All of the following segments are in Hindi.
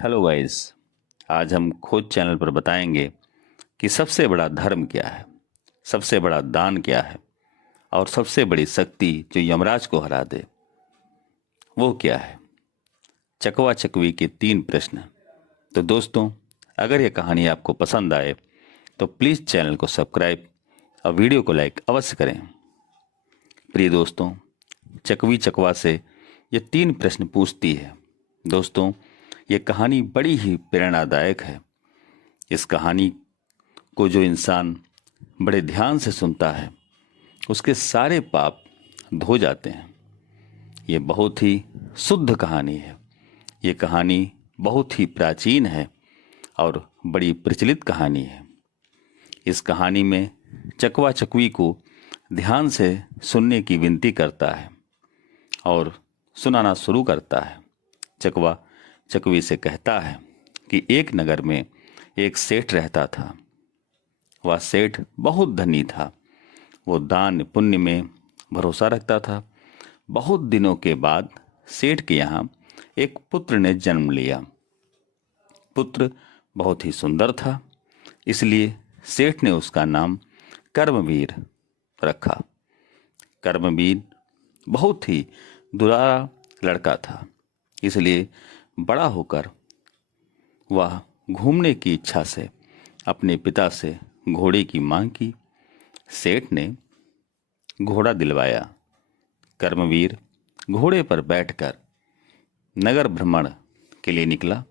Hello guys. आज हम खोज चैनल पर बताएंगे कि सबसे बड़ा धर्म क्या है, सबसे बड़ा दान क्या है और सबसे बड़ी शक्ति जो यमराज को हरा दे वो क्या है। चकवा चकवी के 3 प्रश्न। तो दोस्तों, अगर ये कहानी आपको पसंद आए तो प्लीज़ चैनल को सब्सक्राइब और वीडियो को लाइक अवश्य करें। प्रिय दोस्तों, चकवी चकवा से ये 3 प्रश्न पूछती है। दोस्तों, ये कहानी बड़ी ही प्रेरणादायक है। इस कहानी को जो इंसान बड़े ध्यान से सुनता है उसके सारे पाप धो जाते हैं। ये बहुत ही शुद्ध कहानी है। ये कहानी बहुत ही प्राचीन है और बड़ी प्रचलित कहानी है। इस कहानी में चकवा चकवी को ध्यान से सुनने की विनती करता है और सुनाना शुरू करता है। चकवा चकवी से कहता है कि एक नगर में एक सेठ रहता था। वह सेठ बहुत धनी था। वो दान पुण्य में भरोसा रखता था। बहुत दिनों के बाद सेठ के यहाँ एक पुत्र ने जन्म लिया। पुत्र बहुत ही सुंदर था, इसलिए सेठ ने उसका नाम कर्मवीर रखा। कर्मवीर बहुत ही दुलारा लड़का था, इसलिए बड़ा होकर वह घूमने की इच्छा से अपने पिता से घोड़े की मांग की। सेठ ने घोड़ा दिलवाया। कर्मवीर घोड़े पर बैठकर नगर भ्रमण के लिए निकला।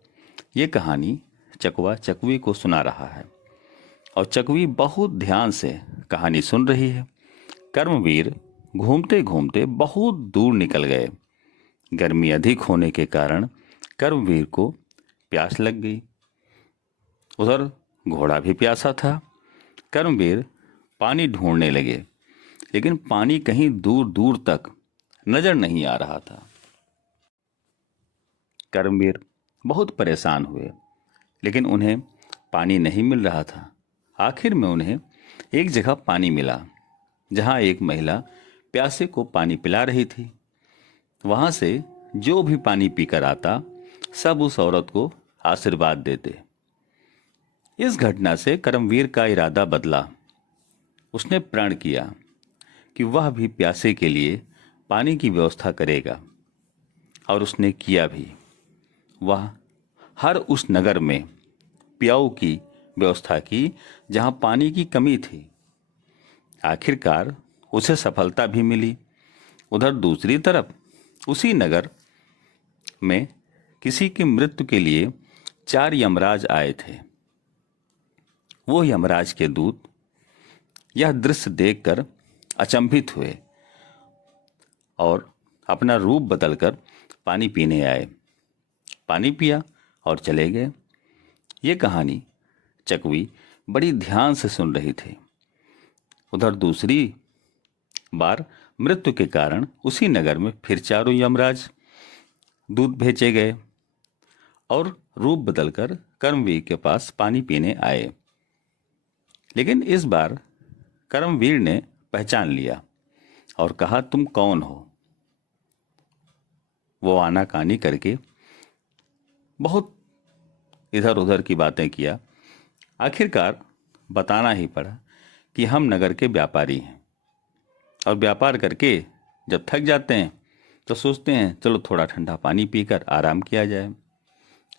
ये कहानी चकवा चकवी को सुना रहा है और चकवी बहुत ध्यान से कहानी सुन रही है। कर्मवीर घूमते घूमते बहुत दूर निकल गए। गर्मी अधिक होने के कारण कर्मवीर को प्यास लग गई। उधर घोड़ा भी प्यासा था। कर्मवीर पानी ढूंढने लगे, लेकिन पानी कहीं दूर दूर तक नजर नहीं आ रहा था। कर्मवीर बहुत परेशान हुए, लेकिन उन्हें पानी नहीं मिल रहा था। आखिर में उन्हें एक जगह पानी मिला, जहां एक महिला प्यासे को पानी पिला रही थी। वहां से जो भी पानी पीकर आता, सब उस औरत को आशीर्वाद देते। इस घटना से कर्मवीर का इरादा बदला। उसने प्रण किया कि वह भी प्यासे के लिए पानी की व्यवस्था करेगा, और उसने किया भी। वह हर उस नगर में प्याऊ की व्यवस्था की जहां पानी की कमी थी। आखिरकार उसे सफलता भी मिली। उधर दूसरी तरफ उसी नगर में किसी की मृत्यु के लिए 4 यमराज आए थे। वो यमराज के दूत यह दृश्य देखकर अचंभित हुए और अपना रूप बदलकर पानी पीने आए। पानी पिया और चले गए। ये कहानी चकवी बड़ी ध्यान से सुन रही थी। उधर दूसरी बार मृत्यु के कारण उसी नगर में फिर 4 यमराज दूत भेजे गए और रूप बदलकर कर्मवीर के पास पानी पीने आए। लेकिन इस बार कर्मवीर ने पहचान लिया और कहा, तुम कौन हो? वो आनाकानी करके बहुत इधर उधर की बातें किया। आखिरकार बताना ही पड़ा कि हम नगर के व्यापारी हैं और व्यापार करके जब थक जाते हैं तो सोचते हैं चलो थोड़ा ठंडा पानी पीकर आराम किया जाए।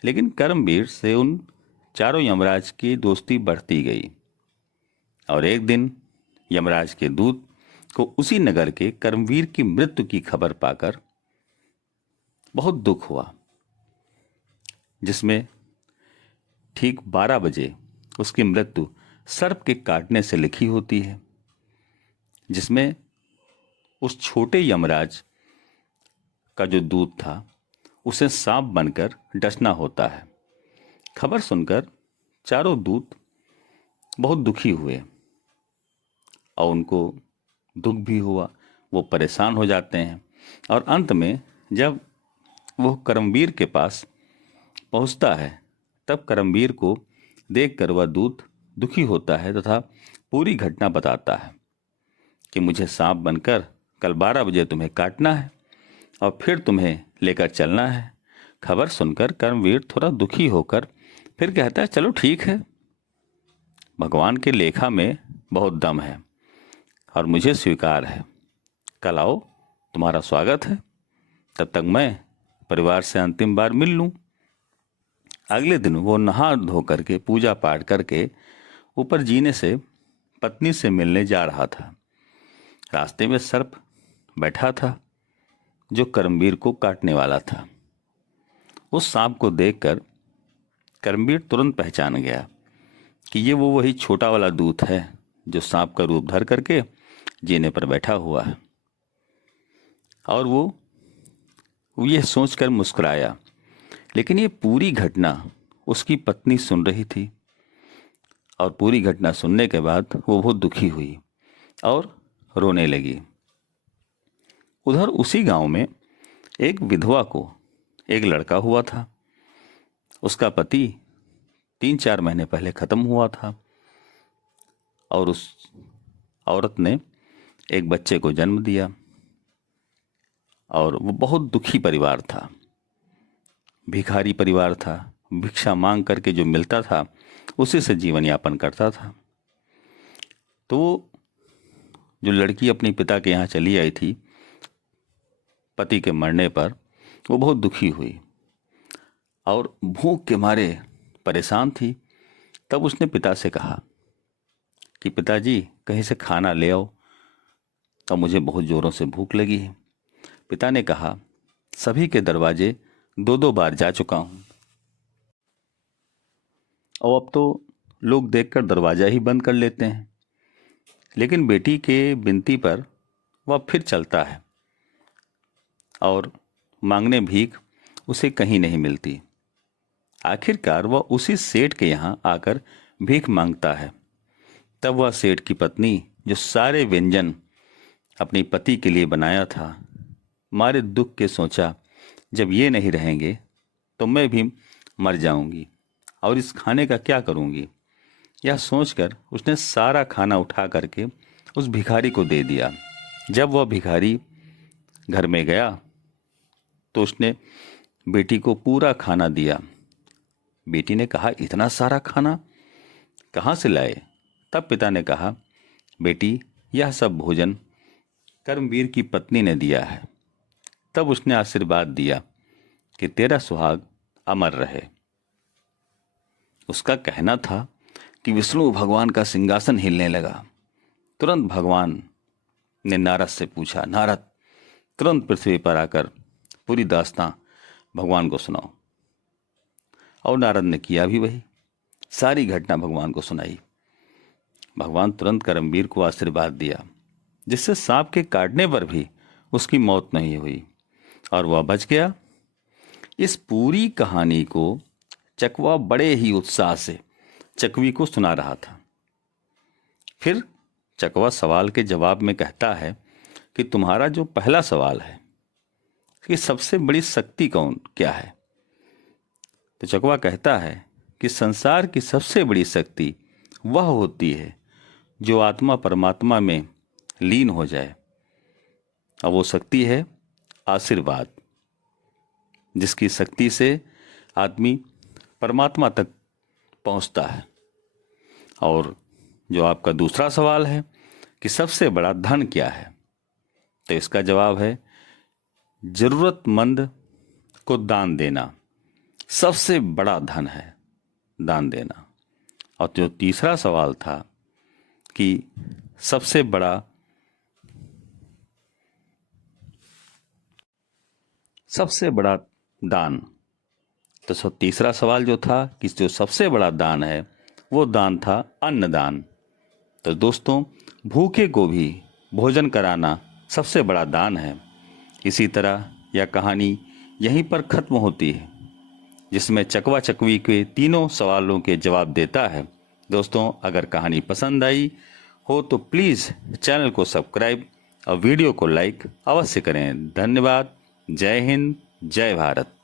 लेकिन कर्मवीर से उन 4 यमराज की दोस्ती बढ़ती गई और एक दिन यमराज के दूत को उसी नगर के कर्मवीर की मृत्यु की खबर पाकर बहुत दुख हुआ, जिसमें ठीक 12 बजे उसकी मृत्यु सर्प के काटने से लिखी होती है, जिसमें उस छोटे यमराज का जो दूत था उसे सांप बनकर डसना होता है। खबर सुनकर 4 दूत बहुत दुखी हुए और उनको दुख भी हुआ। वो परेशान हो जाते हैं और अंत में जब वो कर्मवीर के पास पहुंचता है, तब कर्मवीर को देखकर वह दूत दुखी होता है तथा पूरी घटना बताता है कि मुझे सांप बनकर कल 12 बजे तुम्हें काटना है और फिर तुम्हें लेकर चलना है। खबर सुनकर कर्मवीर थोड़ा दुखी होकर फिर कहता है, चलो ठीक है, भगवान के लेखा में बहुत दम है और मुझे स्वीकार है। कल आओ, तुम्हारा स्वागत है। तब तक मैं परिवार से अंतिम बार मिल लूं। अगले दिन वो नहा धो करके पूजा पाठ करके ऊपर जीने से पत्नी से मिलने जा रहा था। रास्ते में सर्प बैठा था जो कर्मवीर को काटने वाला था। उस सांप को देखकर कर्मवीर तुरंत पहचान गया कि ये वो वही छोटा वाला दूत है जो सांप का रूप धर करके जीने पर बैठा हुआ है। और वो ये सोचकर मुस्कुराया, लेकिन ये पूरी घटना उसकी पत्नी सुन रही थी और पूरी घटना सुनने के बाद वो बहुत दुखी हुई और रोने लगी। उधर उसी गांव में एक विधवा को एक लड़का हुआ था। उसका पति 3-4 महीने पहले खत्म हुआ था और उस औरत ने एक बच्चे को जन्म दिया और वो बहुत दुखी परिवार था, भिखारी परिवार था। भिक्षा मांग करके जो मिलता था उसी से जीवन यापन करता था। तो जो लड़की अपने पिता के यहाँ चली आई थी पति के मरने पर, वो बहुत दुखी हुई और भूख के मारे परेशान थी। तब उसने पिता से कहा कि पिताजी कहीं से खाना ले आओ, और मुझे बहुत ज़ोरों से भूख लगी है। पिता ने कहा, सभी के दरवाजे 2-2 बार जा चुका हूँ और अब तो लोग देखकर दरवाज़ा ही बंद कर लेते हैं, लेकिन बेटी के विनती पर वह फिर चलता है और मांगने भीख उसे कहीं नहीं मिलती। आखिरकार वह उसी सेठ के यहाँ आकर भीख मांगता है। तब वह सेठ की पत्नी जो सारे व्यंजन अपनी पति के लिए बनाया था, मारे दुख के सोचा जब ये नहीं रहेंगे तो मैं भी मर जाऊंगी और इस खाने का क्या करूंगी। यह सोचकर उसने सारा खाना उठा करके उस भिखारी को दे दिया। जब वह भिखारी घर में गया तो उसने बेटी को पूरा खाना दिया। बेटी ने कहा, इतना सारा खाना कहाँ से लाए? तब पिता ने कहा, बेटी यह सब भोजन कर्मवीर की पत्नी ने दिया है। तब उसने आशीर्वाद दिया कि तेरा सुहाग अमर रहे। उसका कहना था कि विष्णु भगवान का सिंहासन हिलने लगा। तुरंत भगवान ने नारद से पूछा, नारद तुरंत पृथ्वी पर आकर पूरी दास्तां भगवान को सुनाओ। और नारद ने किया भी वही, सारी घटना भगवान को सुनाई। भगवान तुरंत कर्मवीर को आशीर्वाद दिया, जिससे सांप के काटने पर भी उसकी मौत नहीं हुई और वह बच गया। इस पूरी कहानी को चकवा बड़े ही उत्साह से चकवी को सुना रहा था। फिर चकवा सवाल के जवाब में कहता है कि तुम्हारा जो पहला सवाल है कि सबसे बड़ी शक्ति क्या है, तो चकवा कहता है कि संसार की सबसे बड़ी शक्ति वह होती है जो आत्मा परमात्मा में लीन हो जाए, और वो शक्ति है आशीर्वाद, जिसकी शक्ति से आदमी परमात्मा तक पहुंचता है। और जो आपका दूसरा सवाल है कि सबसे बड़ा धन क्या है, तो इसका जवाब है जरूरतमंद को दान देना सबसे बड़ा धन है, दान देना। और जो तीसरा सवाल था कि सबसे बड़ा दान, तो तीसरा सवाल जो था कि जो सबसे बड़ा दान है वो दान था अन्नदान। तो दोस्तों, भूखे को भी भोजन कराना सबसे बड़ा दान है। इसी तरह यह कहानी यहीं पर खत्म होती है, जिसमें चकवा चकवी के तीनों सवालों के जवाब देता है। दोस्तों, अगर कहानी पसंद आई हो तो प्लीज़ चैनल को सब्सक्राइब और वीडियो को लाइक अवश्य करें। धन्यवाद। जय हिंद, जय भारत।